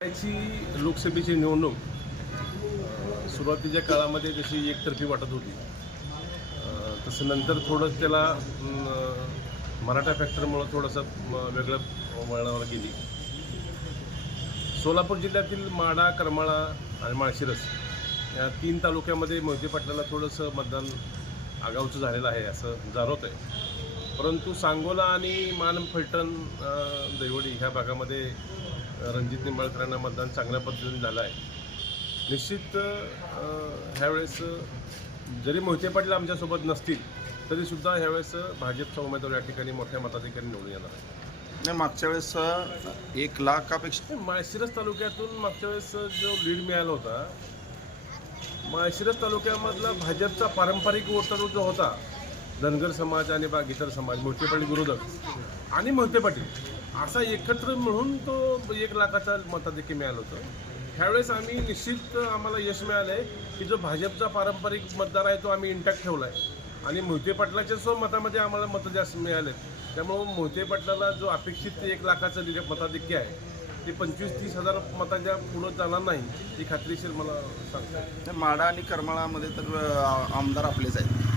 याची लोकसभेची निवडणूक सुरुवातीच्या काळामध्ये जशी एकतर्फी वाटत होती. तसं नंतर थोडं त्याला मराठा फॅक्टरमुळं थोडंसं वेगळं वळणावर गेली. सोलापूर जिल्ह्यातील माडा करमाळा आणि माळशिरस या तीन तालुक्यामध्ये मोहिते पाटलाला थोडंसं मतदान आगाऊचं झालेलं आहे असं जाणवत आहे परंतु सांगोला आणि मान फलटण दैवडी ह्या भागामध्ये रणजित निंबाळकरांना मतदान चांगल्या पद्धतीने झालं आहे. निश्चित ह्यावेळेस जरी मोहिते पाटील आमच्यासोबत नसतील तरीसुद्धा ह्यावेळेस भाजपचा उमेदवार या ठिकाणी मोठ्या मताधिकारी निवडून येणार आहे. नाही मागच्या वेळेस एक लाखापेक्षा माळशिरस तालुक्यातून मागच्या वेळेस जो लीड मिळाला होता माळशिरस तालुक्यामधला भाजपचा पारंपरिक वोटर जो होता धनगर समाज आणि बाकी इतर समाज मोठे पाटील विरोधक आणि मोहिते पाटील असा एकत्र मिळून तो एक लाखाचा मताधिक्य मिळालं होतं. ह्यावेळेस आम्ही निश्चित आम्हाला यश मिळालं आहे की जो भाजपचा पारंपरिक मतदार आहे तो आम्ही इंटॅक्ट ठेवला आहे आणि मोहिते पाटलाच्या सो मतामध्ये आम्हाला मतं जास्त मिळाले त्यामुळं मोहिते पाटलाला जो अपेक्षित एक लाखाचं दिले मताधिक्य आहे ते पंचवीस तीस हजार मतांच्या पुढं जाणार नाही ही खात्रीशीर मला सांगतात. माडा आणि करमाळामध्ये तर आमदार आपलेच आहेत.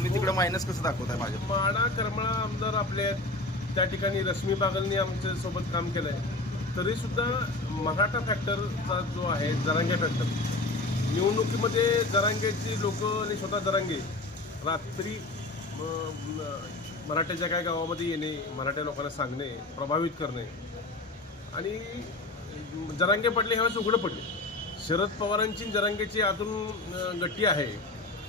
तुम्ही तिकडे मायनस कसं दाखवताय भाजप? माडा करमाळा आमदार आपले आहेत. त्या ठिकाणी रश्मी बागलनी आमच्यासोबत काम केलं आहे तरीसुद्धा मराठा फॅक्टरचा जो आहे जरांगे फॅक्टर निवडणुकीमध्ये जरांगेची लोक आणि स्वतः जरांगे रात्री मराठ्याच्या काय गावामध्ये येणे मराठ्या लोकांना सांगणे प्रभावित करणे. आणि जरांगे पडले ह्यावेळेस उघडं पडले. शरद पवारांची जरांगेची आतून गट्टी आहे.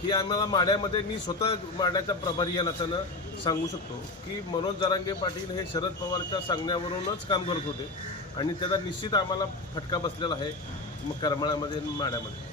ही आम्हाला माड्यामध्ये मी स्वतः माड्याचा प्रभारी या नात्यानं सांगू शकतो की मनोज जरांगे पाटील हे शरद पवारच्या सांगण्यावरूनच काम करत होते. आणि त्याचा निश्चित आम्हाला फटका बसलेला आहे करमाळ्यामध्ये माड्यामध्ये.